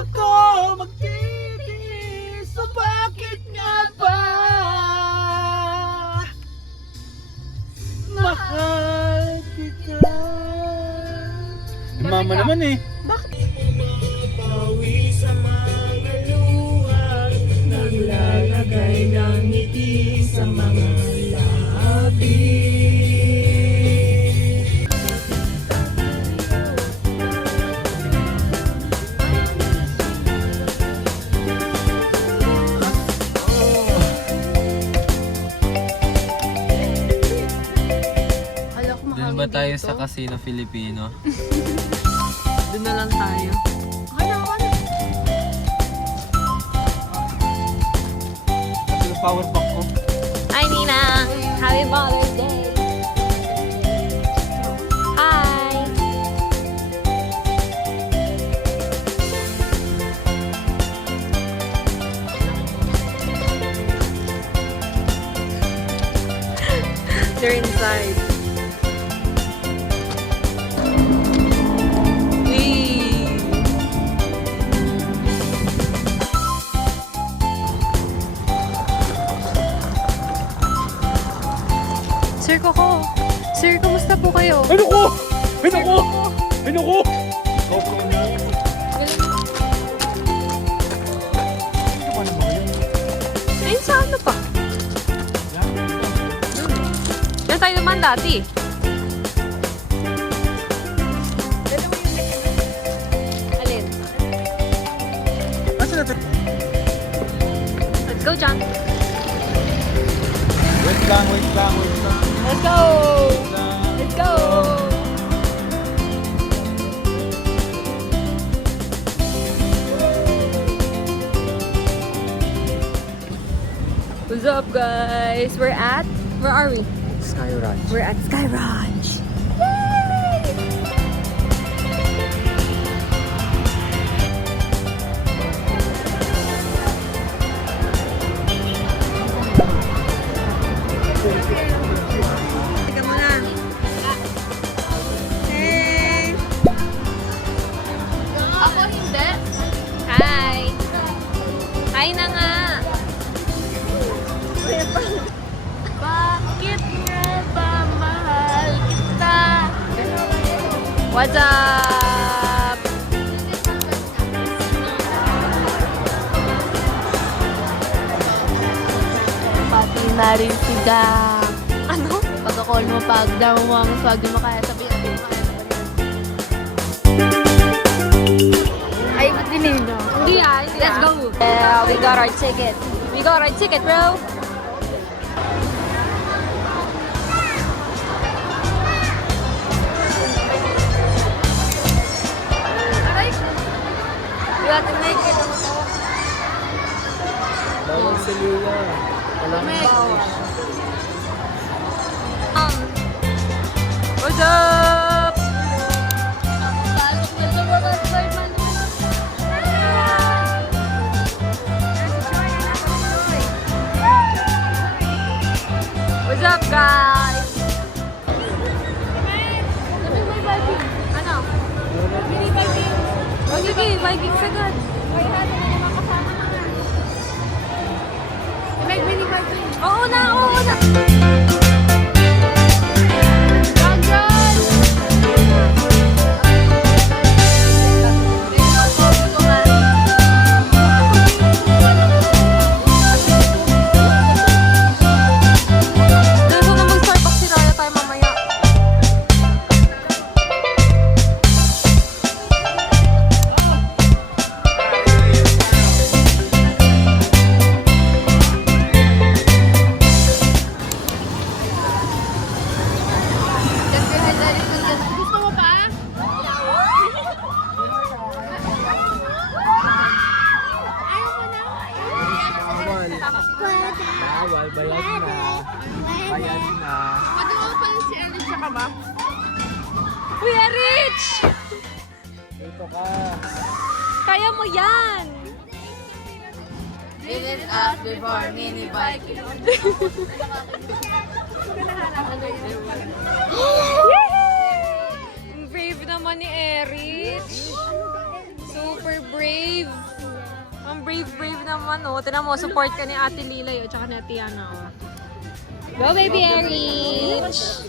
Ako magtitiis, so bakit nga ba mahal kita? Mama naman eh. Bawi sa mga luha, naglalagay ng ngiti sa mga labi. Doon ba tayo sa Casino Filipino? Doon na lang tayo. Ito yung power bank ko. Hi, Ninang! Happy Father's Day! Hi! They're inside. Whee! Sir Coco! Sir, kumusta po kayo? Ay naku! Ay naku! Ay naku! Ayun sa ano pa? Yan tayo naman dati. Alin? Nasaan natin? Let's go, John. Wait lang, wait lang, wait lang. Let's go! Wait lang. Let's go! What's up, guys? Where are we? Sky Ranch. We're at Sky Ranch. Teka muna. Hey! Ako hindi. Hi! Hi na nga! Bakit nga ba mahal kita? What's up? Pati na rin si Jack. Ano? Pag-call mo pag daw mo mo kaya sabihin mo kaya Ay, ba't dinil no? Hindi ah, hindi Let's go! Yeah, we got our ticket. We got our ticket, bro! We got to make it. Bawal sa lula. Walang What's up? What's up, guys? Ano? O sige, Vikings agad. Oo na, oo na. Gusto na mag-Starbucks si Raya tayo mamaya. Gusto mo pa? bawal, bayad na. Bayad na. Pwede mo pala si Ellie tsaka ma? Kuya Rich! Dito ka. Kaya mo yan! Visit us before mini bike. Ang brave naman ni Erich. oh. Tinan mo, support ka ni Ate Lilay at saka ni Ate Yana, oh. Go, baby Erich!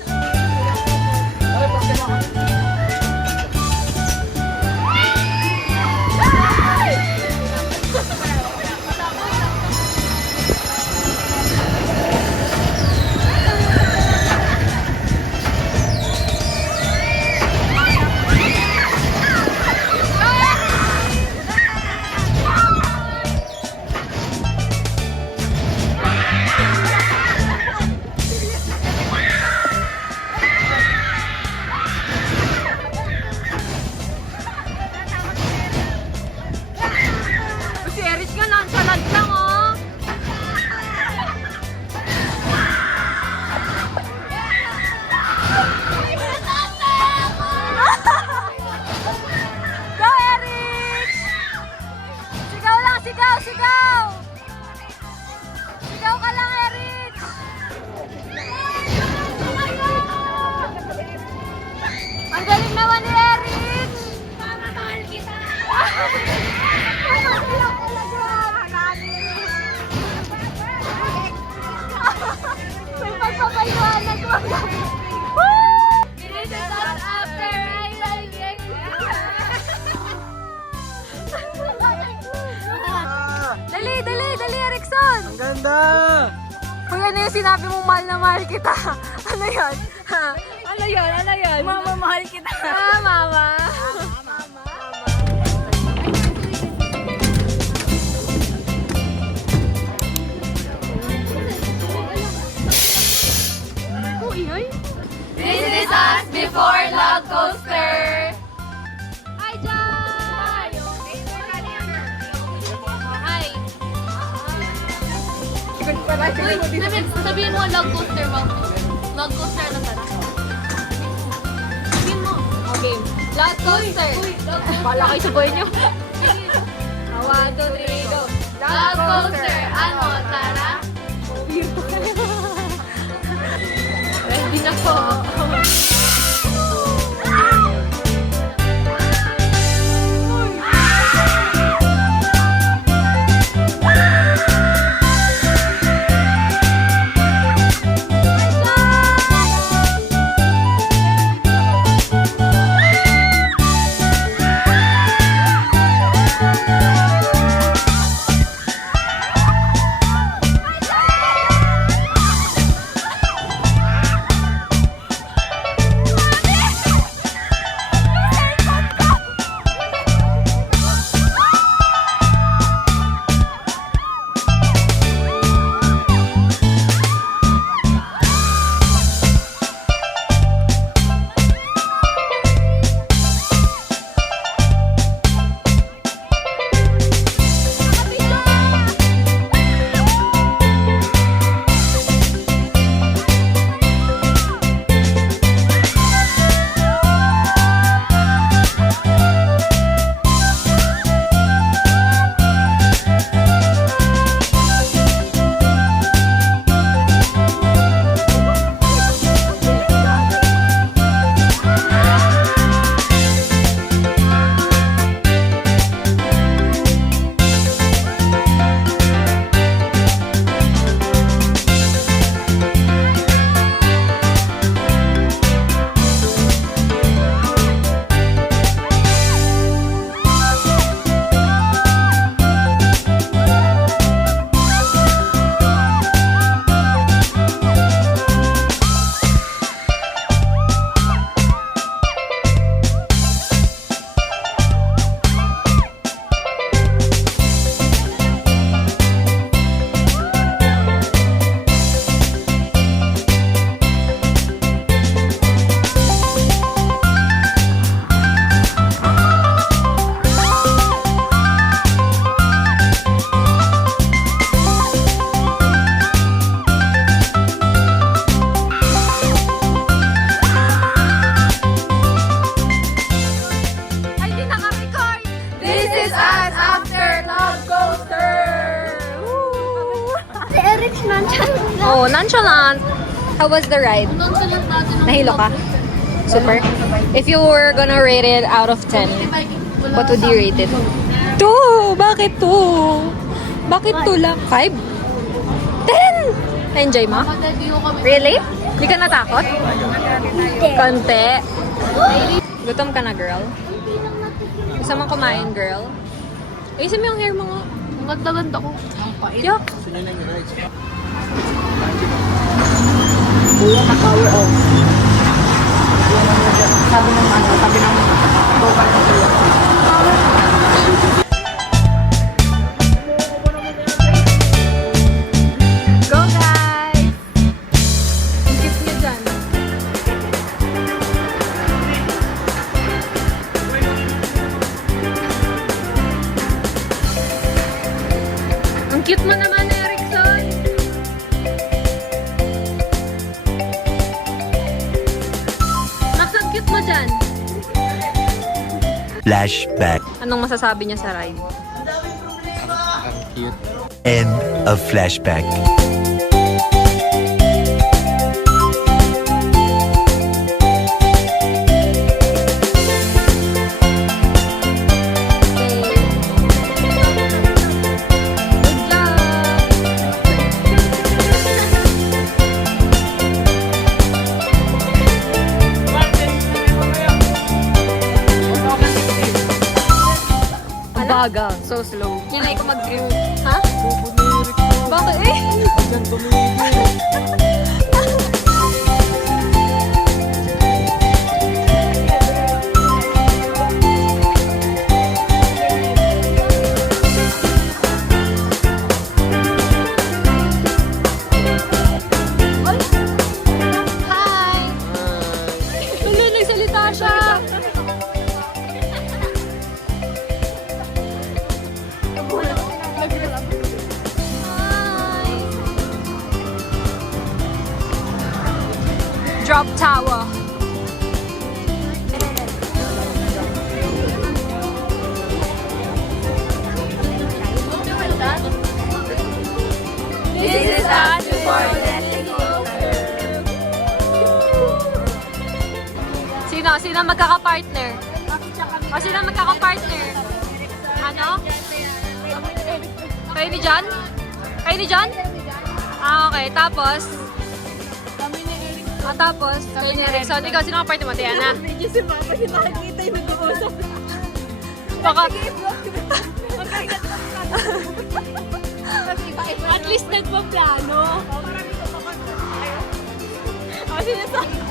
Si Erich nga nonchalant lang, oh. Go, Erich! Sigaw lang, sigaw, sigaw! Sigaw ka lang, Erich! Ang galing naman ni Erich! Mama, mahal kita! May pagpapaliwanag mo. This is us after I like it. Dali, dali, dali, Erickson! Ang ganda! Kung ano yung sinabi mong mahal kita. Ano yun? Ha? Ano yun? Ano yun? Mama, mahal kita. Ah, mama. This is us before log coaster. Hi, John! Hi. Uy, sabihin mo log coaster mo. Log coaster na tara. Sabihin mo. Okay. Log coaster. Bala kayo sa buhay nyo. 1, 2, 3, go. Log coaster. Ano, tara? Ready na po. Oh, nonchalant. How was the ride? Nahilo ka? Super. If you were gonna rate it out of 10, what would you rate it? 2! Bakit 2? Bakit 2 lang? 5? 10! Enjoy mo? Madali ko kami. Really? Hindi ka natakot? Konti. Gutom ka na, girl? Gusto mong kumain, girl? Ayusin mo yung hair mo nga. Ang ganda-ganda ko. Yuck. Power off. Sabi ng ano, sabi ng profile ng sa'yo. Go, guys! Ang cute niyo dyan. Ang cute mo naman, Erickson! Max, ang cute mo dyan. Flashback. Anong masasabi niya sa ride? Ang cute. End of flashback. Good job! Ang baga. So slow. Kinay ko mag-grill. Ha? Bakit eh? Hi! Tuloy, nagsalita siya. Hi! Drop tower. This is us before letting go. Sino magkaka-partner? O sino magkaka-partner? Ano? Kayo ni John? Kayo ni John? Ah, okay. Tapos? Tapos? Kayo ni Erickson. Ikaw, sino ang partner mo? Diana? Medyo si Papa, hindi makikita yung nag-uusap. Baka... At least nagpaplano.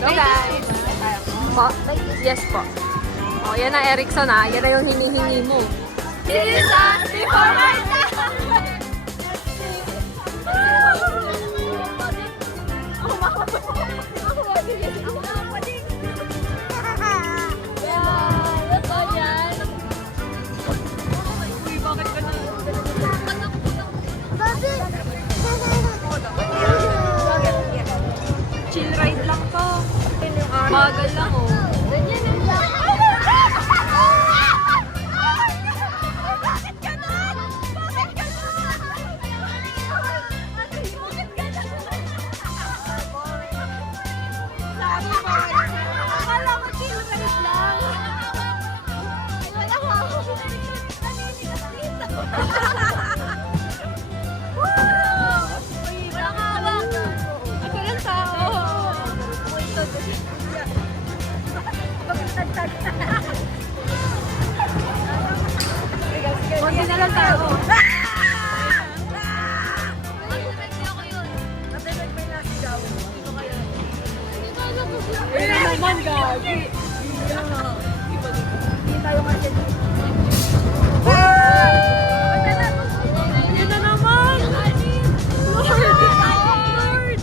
Go, guys! Po? Yes po. O, yan na Erickson ha. Yan na yung hinihingi mo. This is us before my time! Chill ride lang to. Bagal lang oh. Konti na lang tayo. Ayun naman, gagi. Ayun na naman. Lord. Lord.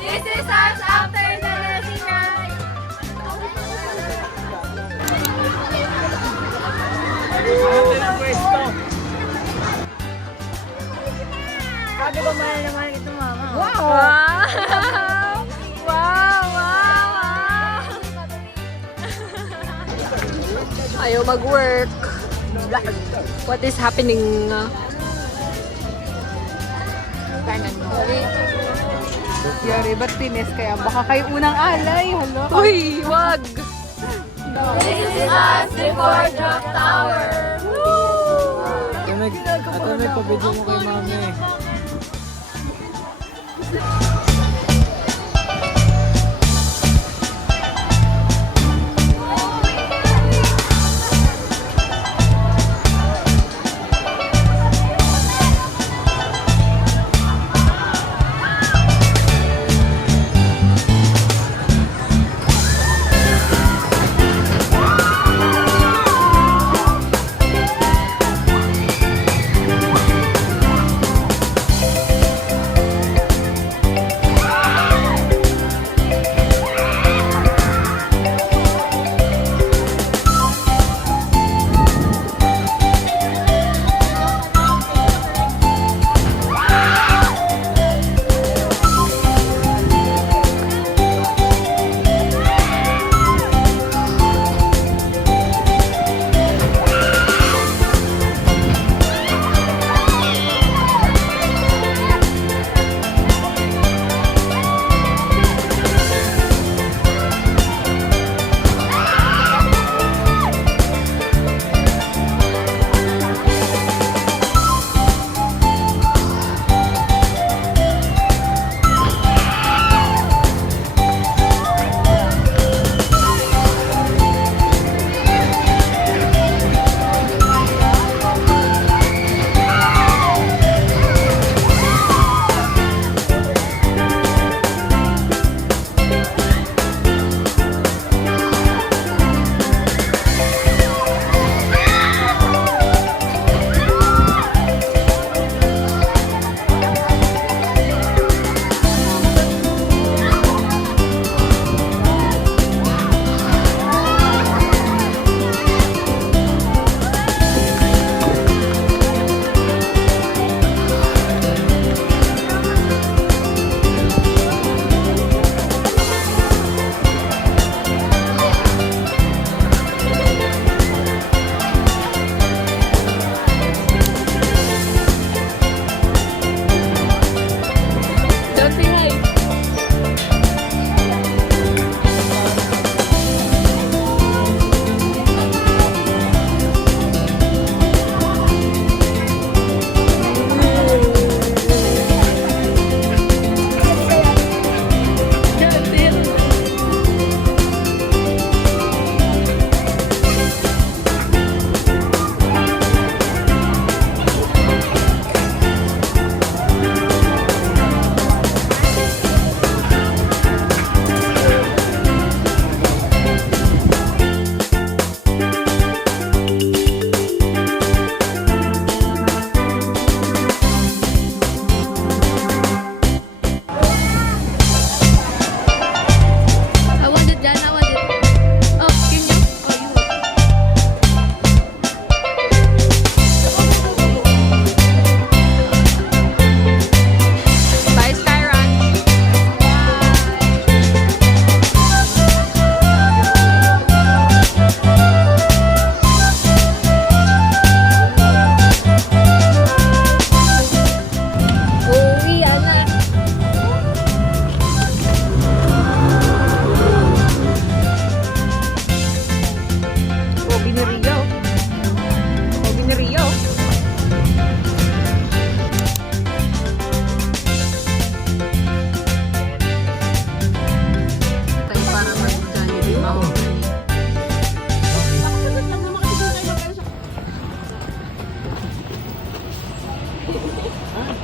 This is us after the racing ride. Sabi ko, mahal na mahal ito, mama. Wow! Wow! Wow! tayo mag-work. What is happening? Yari, ba't tinis kaya? Baka kayo unang alay. Hello? Uy, wag! This is us before drop tower. Ate, may pabidyo mo kay mami.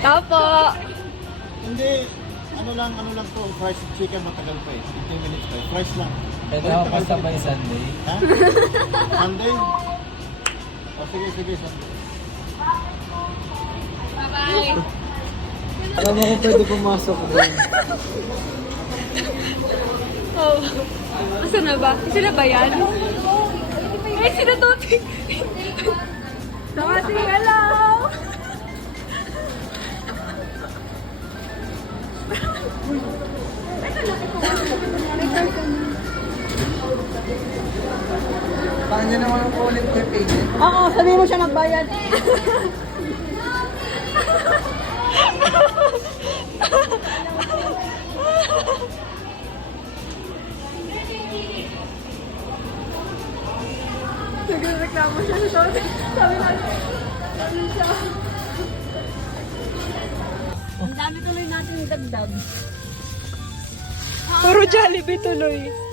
Opo. Hindi, ano lang to, fried chicken matagal pa eh. 15 minutes pa eh. Fries lang. Pwede ako pasabay Sunday. Ha? Sunday? O sige, Sunday. Bye-bye. Alam mo kung pwede pumasok doon. Oh. Asa na ba? Sila ba yan? Ay, sila Toti. Toti, hello! Paano naman po ulit per page. Oo, sabihin mo siya magbayad. Nagreklamo siya sa short. Sabi natin, Ang dami tuloy natin dagdag. puro Jollibee tuloy.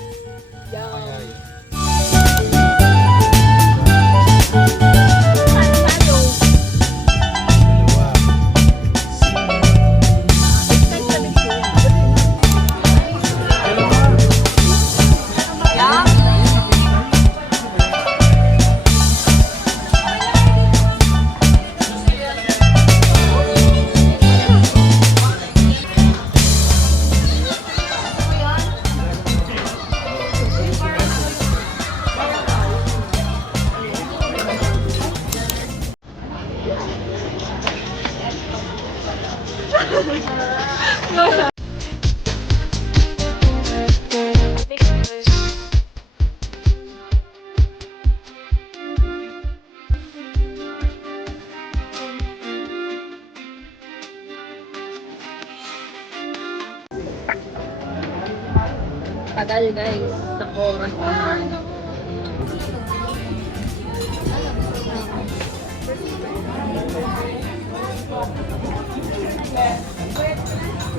Tagal guys. Nako.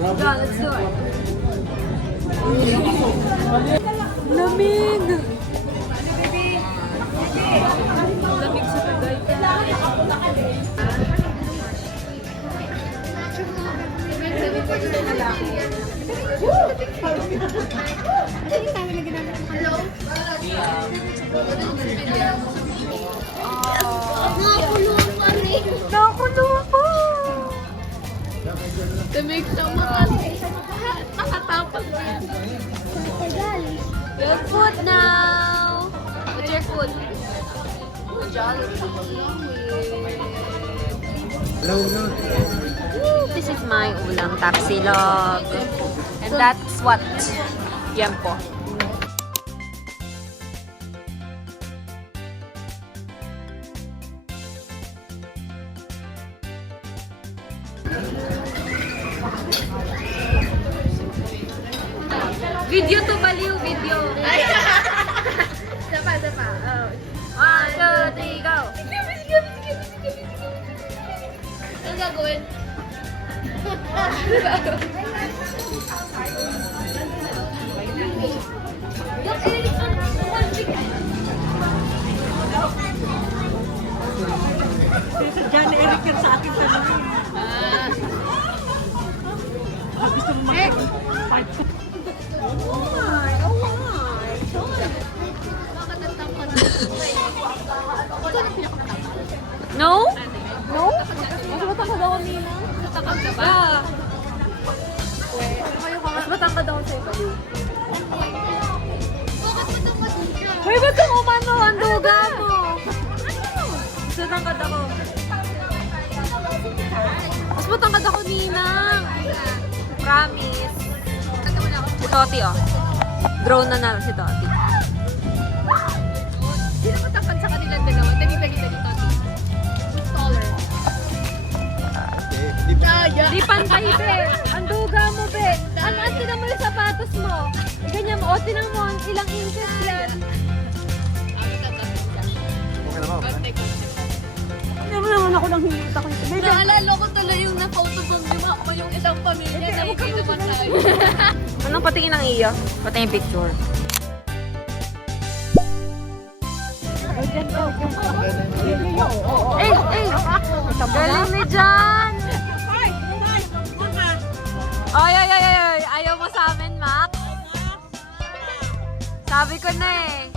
Yeah, let's do it. Lamig! Lamig sa Tagaytay. Nakakuluwa pa! Tumig siya makali. Nakatapag na. Good food now! What's your food? This is my ulam tapsilog. And that's what? Yan po. Video to baliw, video. Sapa. Oh. 1, 2, 3, go! Ano gagawin? Diyan ni Eric yan sa akin tanongin. Gusto mo mag-part. No? No? Mas matangkad ako nila. Takag ka ba? Mas matangkad ako sa'yo, baliw. Bakit mo itong masika? Uy, ba't kang umano? Ang duga mo! Mas matangkad ako. Mas matangkad ako, Ninang. Promise. Si Toti, oh. Drone na si Toti. Sino matapad sa kanilang dalawa? Dali-dali dito. Who's taller? Di pantay, be. Ang duga mo, be. Ano, tinan mo yung sapatos mo. Ganyan mo. O, tinan mo. Ilang inches yan. Hindi mo naman ako nang hinita ko ito. Baby, Naalala ko tuloy yung na-photobomb mo yung isang pamilya na hindi naman tayo. Anong patingin ng iyo? Patingin picture. Eh! Galing ni Jan! Ay! Ayaw mo sa amin, Max? Sabi ko na eh.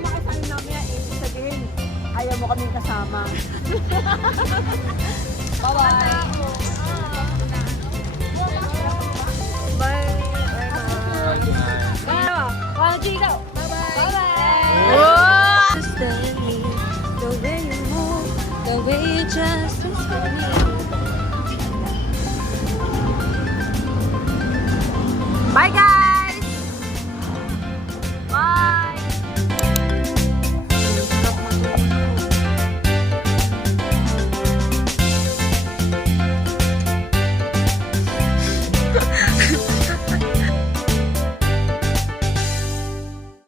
makasama namin yan. Ibig sabihin, ayaw mo kaming kasama. Bye-bye!